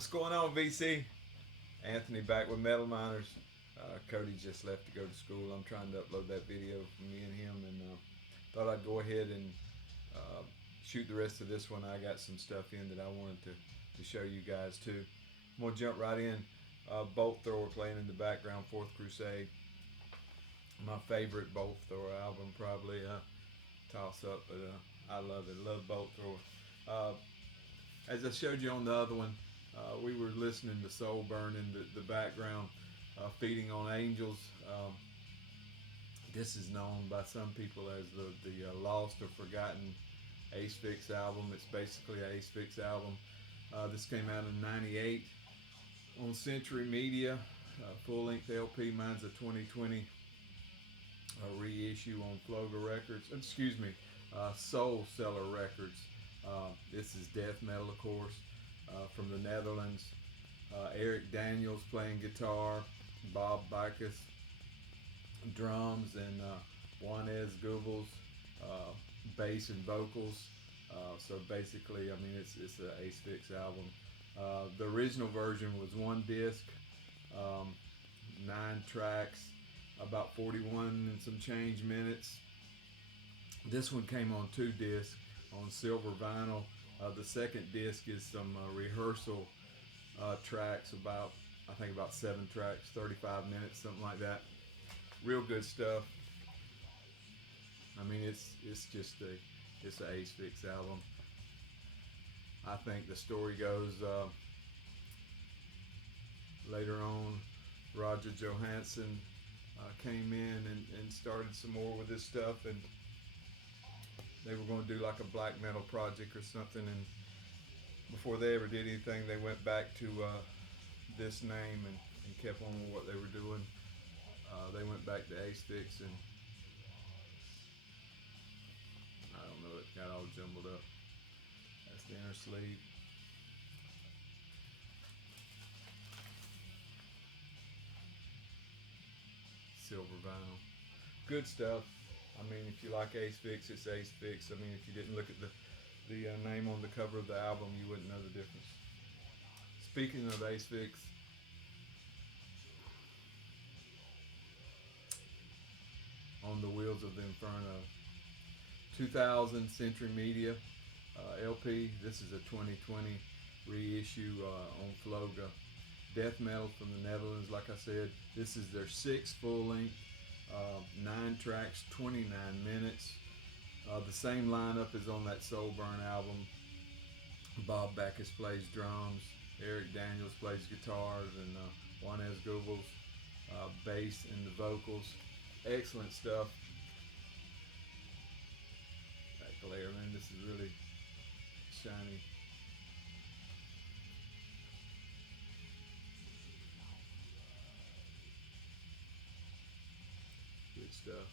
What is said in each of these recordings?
What's going on, VC? Anthony back with Metal Miners. Cody just left to go to school. I'm trying to upload that video from me and him, and thought I'd go ahead and uh, shoot the rest of this one. I got some stuff in that I wanted to show you guys too. I'm gonna jump right in. Bolt Thrower playing in the background, Fourth Crusade. My favorite Bolt Thrower album, probably. Toss up, but I love it. Love Bolt Thrower. As I showed you on the other one, we were listening to Soulburn in the background, Feeding on Angels. This is known by some people as the lost or forgotten Acefix album. It's basically an Acefix album. This came out in '98 on Century Media, full-length LP. Mine's a 2020 reissue on Floga Records. Excuse me, Soul Seller Records. This is death metal, of course, from the Netherlands. Eric Daniels playing guitar, Bob Backus drums, and Juanez Goebbels bass and vocals. So basically, I mean, it's an Acefix album. The original version was one disc, 9 tracks, about 41 and some change minutes. This one came on 2 discs on silver vinyl. The second disc is some rehearsal tracks, I think about 7 tracks, 35 minutes, something like that. Real good stuff. I mean, it's just it's an Acefix album. I think the story goes later on, Roger Johansson came in and started some more with this stuff, and they were going to do like a black metal project or something, and before they ever did anything, they went back to this name and kept on with what they were doing. They went back to Acefix, and I don't know, it got all jumbled up. That's the inner sleeve. Silver vinyl. Good stuff. I mean, if you like Acefix, it's Acefix. I mean, if you didn't look at the name on the cover of the album, you wouldn't know the difference. Speaking of Acefix, on the Wheels of the Inferno, 2000 Century Media LP. This is a 2020 reissue on Floga. Death metal from the Netherlands, like I said. This is their 6th full-length, 9 tracks, 29 minutes. The same lineup is on that Soulburn album. Bob Backus plays drums, Eric Daniels plays guitars, and Juanez Goebbels bass and the vocals. Excellent stuff. That glare, man, this is really shiny. Good stuff.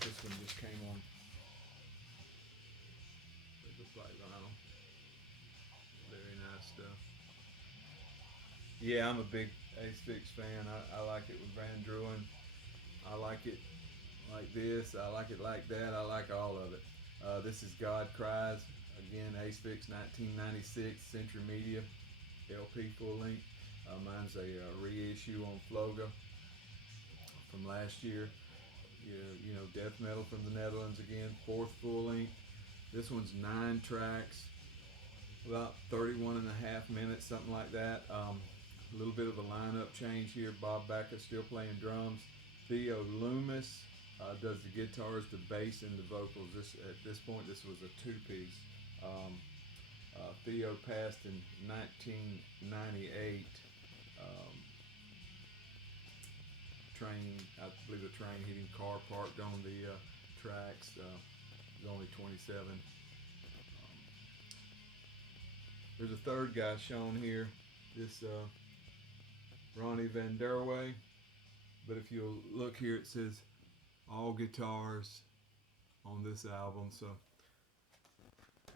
This one just came on with the black vinyl. Very nice stuff. Yeah, I'm a big Acefix fan. I like it with Van Druin. I like it like this. I like it like that. I like all of it. This is God Cries. Again, Acefix 1996 Century Media LP full length. Mine's a reissue on Floga from last year. You know, death metal from the Netherlands again. 4th full length. This one's 9 tracks, about 31 and a half minutes, something like that. A little bit of a lineup change here. Bob Backus still playing drums. Theo Loomis does the guitars, the bass, and the vocals. At this point, this was a 2-piece. Theo passed in 1998. I believe a train hitting car parked on the tracks. He's only 27. There's a third guy shown here. This Ronnie Van Der Way, but if you'll look here, it says all guitars on this album, so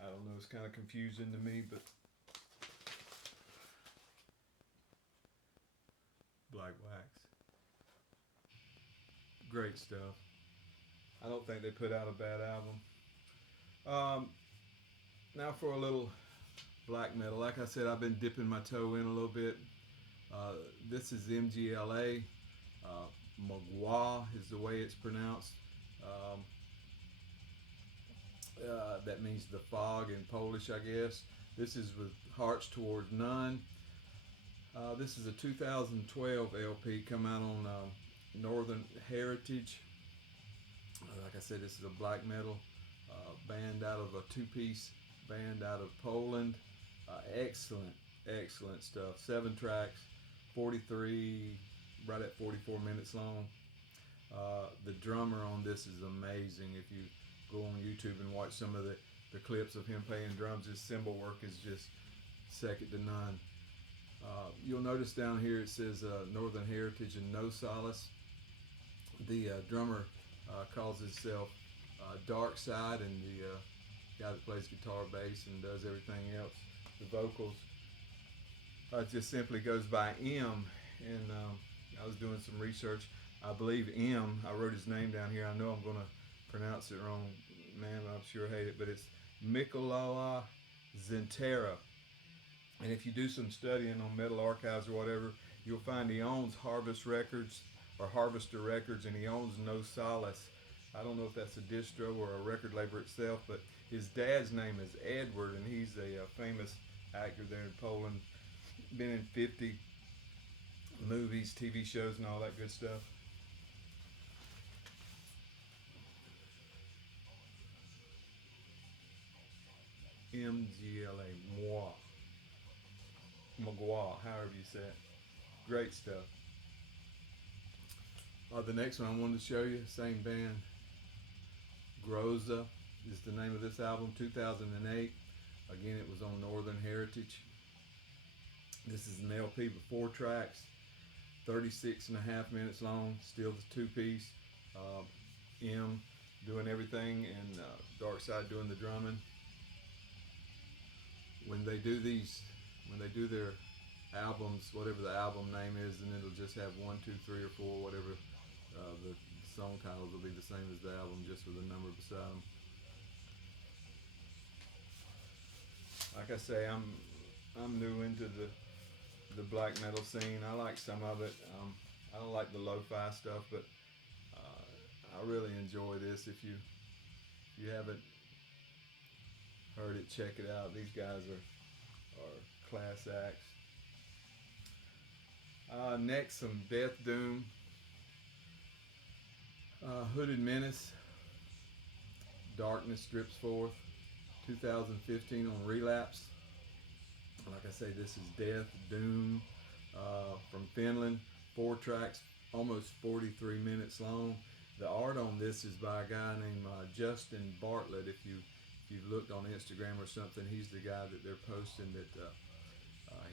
I don't know, it's kind of confusing to me, but black wax, great stuff. I don't think they put out a bad album. Now for a little black metal. Like I said, I've been dipping my toe in a little bit. This is MGLA. Magua is the way it's pronounced. That means the fog in Polish, I guess. This is with Hearts Toward None. This is a 2012 LP, come out on Northern Heritage. Like I said, this is a black metal band out of a two-piece band out of Poland. Excellent stuff. 7 tracks, 43, right at 44 minutes long. The drummer on this is amazing. If you go on YouTube and watch some of the clips of him playing drums, his cymbal work is just second to none. You'll notice down here it says Northern Heritage and No Solace. The drummer calls himself Dark Side, and the guy that plays guitar, bass, and does everything else, the vocals, just simply goes by M. And I was doing some research. I believe M, I wrote his name down here. I know I'm going to pronounce it wrong, man, I'm sure hate it, but it's MGLA Zentera. And if you do some studying on Metal Archives or whatever, you'll find he owns Harvest Records or Harvester Records, and he owns No Solace. I don't know if that's a distro or a record label itself, but his dad's name is Edward, and he's a famous actor there in Poland. Been in 50 movies, TV shows, and all that good stuff. MGLA, Magua, however you say it. Great stuff. The next one I wanted to show you, same band. Groza is the name of this album, 2008. Again, it was on Northern Heritage. This is an LP with 4 tracks, 36.5 minutes long, still the two-piece. M doing everything, and Dark Side doing the drumming. When they do their albums, whatever the album name is, then it'll just have 1, 2, 3, or 4, whatever. The song titles will be the same as the album, just with a number beside them. Like I say, I'm new into the black metal scene. I like some of it. I don't like the lo-fi stuff, but I really enjoy this. If you haven't heard it, check it out. These guys are class acts. Next, some Death Doom. Hooded Menace. Darkness Drips Forth. 2015 on Relapse. Like I say, this is Death Doom from Finland. 4 tracks, almost 43 minutes long. The art on this is by a guy named Justin Bartlett. If you've looked on Instagram or something, he's the guy that they're posting that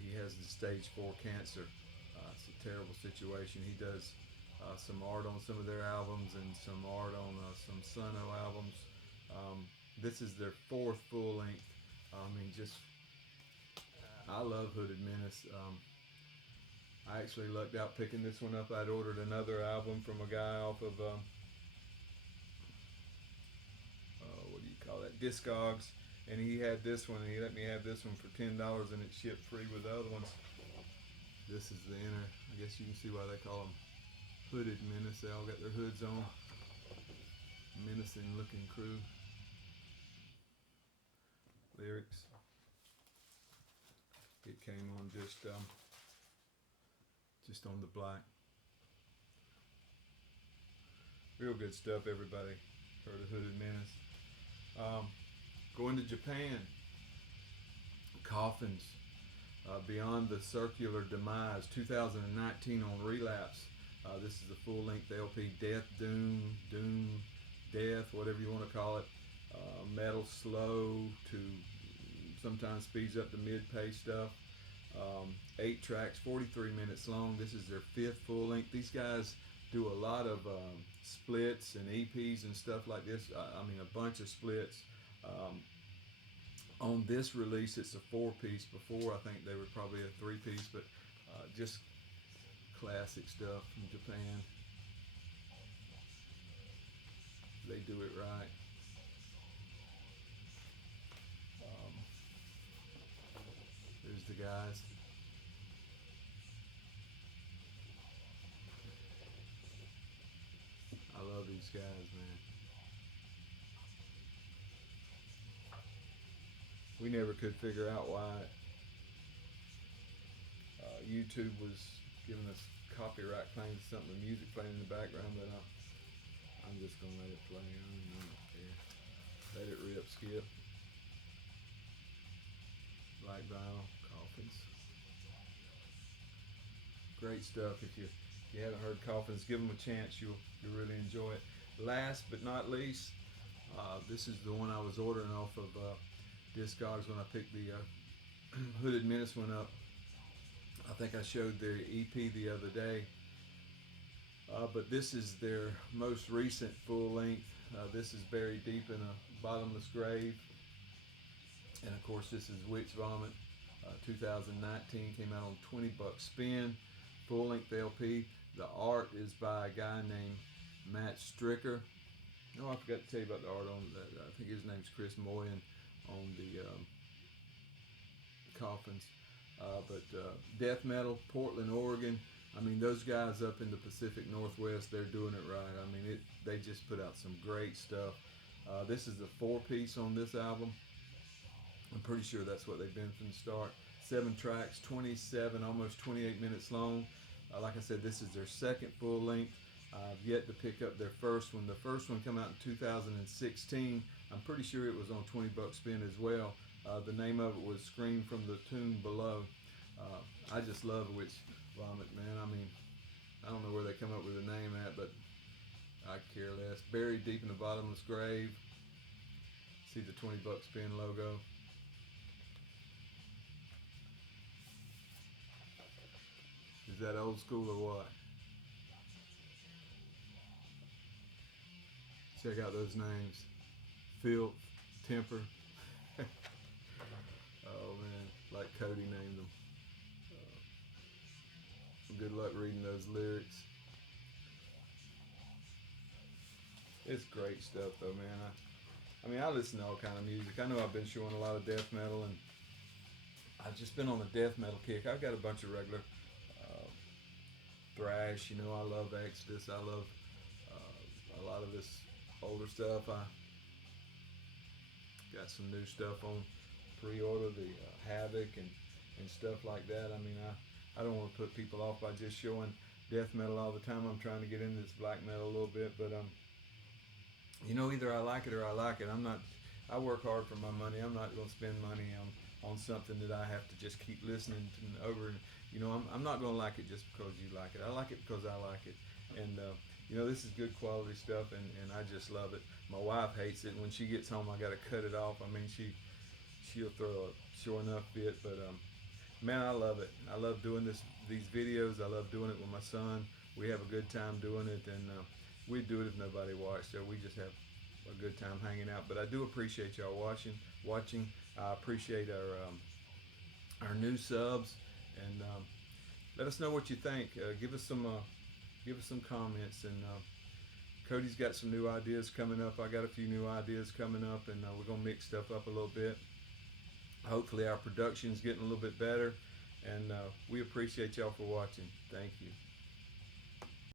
he has the stage 4 cancer. It's a terrible situation. He does some art on some of their albums and some art on some Sono albums. This is their 4th full length. I love Hooded Menace. I actually lucked out picking this one up. I'd ordered another album from a guy off of Discogs, and he had this one, and he let me have this one for $10, and it shipped free with the other ones. This is the inner. I guess you can see why they call them Hooded Menace. They all got their hoods on. Menacing looking crew. Lyrics. It came on just on the black. Real good stuff, everybody. Heard of Hooded Menace. Going to Japan. Coffins. Beyond the Circular Demise. 2019 on Relapse. This is a full-length LP. Death, Doom, Death, whatever you want to call it. Metal slow to sometimes speeds up to mid-pace stuff. 8 tracks, 43 minutes long. This is their 5th full length. These guys do a lot of splits and EPs and stuff like this. A bunch of splits. On this release, it's a 4-piece. Before, I think they were probably a 3-piece, but just classic stuff from Japan. They do it right. There's the guys. I love these guys, man. We never could figure out why YouTube was giving us copyright claims to something, the music playing in the background, but I'm just gonna let it play. I don't care. Let it rip, skip. Black vinyl, Coffins. Great stuff. If you haven't heard Coffins, give them a chance. You'll really enjoy it. Last but not least, this is the one I was ordering off of Discogs when I picked the Hooded Menace one up. I think I showed their EP the other day, but this is their most recent full length. This is Buried Deep in a Bottomless Grave, and of course this is Witchvomit. 2019, came out on 20 bucks spin, full length LP. The art is by a guy named Matt Stricker. Oh, I forgot to tell you about the art on that. I think his name's Chris Moyen on the Coffins. But death metal, Portland, Oregon. I mean, those guys up in the Pacific Northwest, they're doing it right. I mean, they just put out some great stuff. This is the 4-piece on this album. I'm pretty sure that's what they've been from the start. 7 tracks, 27, almost 28 minutes long. Like I said, this is their second full length. I've yet to pick up their first one. The first one came out in 2016. I'm pretty sure it was on 20 bucks spin as well. The name of it was Scream from the Tomb Below. I just love Witchvomit, man. I mean, I don't know where they come up with the name at, but I care less. Buried Deep in the Bottomless Grave. See the 20 bucks spin logo. Is that old school or what? Check out those names. Filth, Temper. Oh man, like Cody named them. Good luck reading those lyrics. It's great stuff though, man. I mean, I listen to all kind of music. I know I've been showing a lot of death metal, and I've just been on a death metal kick. I've got a bunch of regular thrash. You know, I love Exodus. I love a lot of this older stuff. I got some new stuff on pre-order, the Havoc and stuff like that. I mean, I don't want to put people off by just showing death metal all the time. I'm trying to get into this black metal a little bit, but you know, either I like it or I like it. I work hard for my money. I'm not going to spend money on something that I have to just keep listening to over. And you know, I'm not going to like it just because you like it. I like it because I like it. And you know, this is good quality stuff, and I just love it. My wife hates it. When she gets home, I got to cut it off. I mean, she'll throw a sure enough fit, but man, I love it. I love doing these videos. I love doing it with my son. We have a good time doing it, and we'd do it if nobody watched. So we just have a good time hanging out. But I do appreciate y'all watching. I appreciate our new subs, and let us know what you think. Give us some comments, and Cody's got some new ideas coming up. I got a few new ideas coming up, and we're gonna mix stuff up a little bit. Hopefully our production's getting a little bit better, and we appreciate y'all for watching. Thank you.